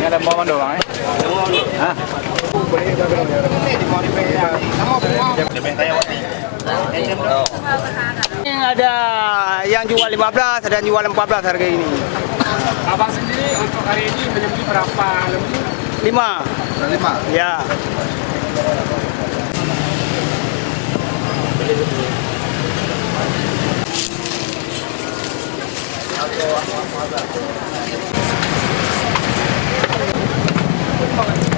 Ini ada momen doang ya? Hah? Yang ada yang jual 15, ada yang jual 14 harga ini. Abang sendiri untuk hari ini menyembeli berapa lembu? 5. 5. Ya. Aku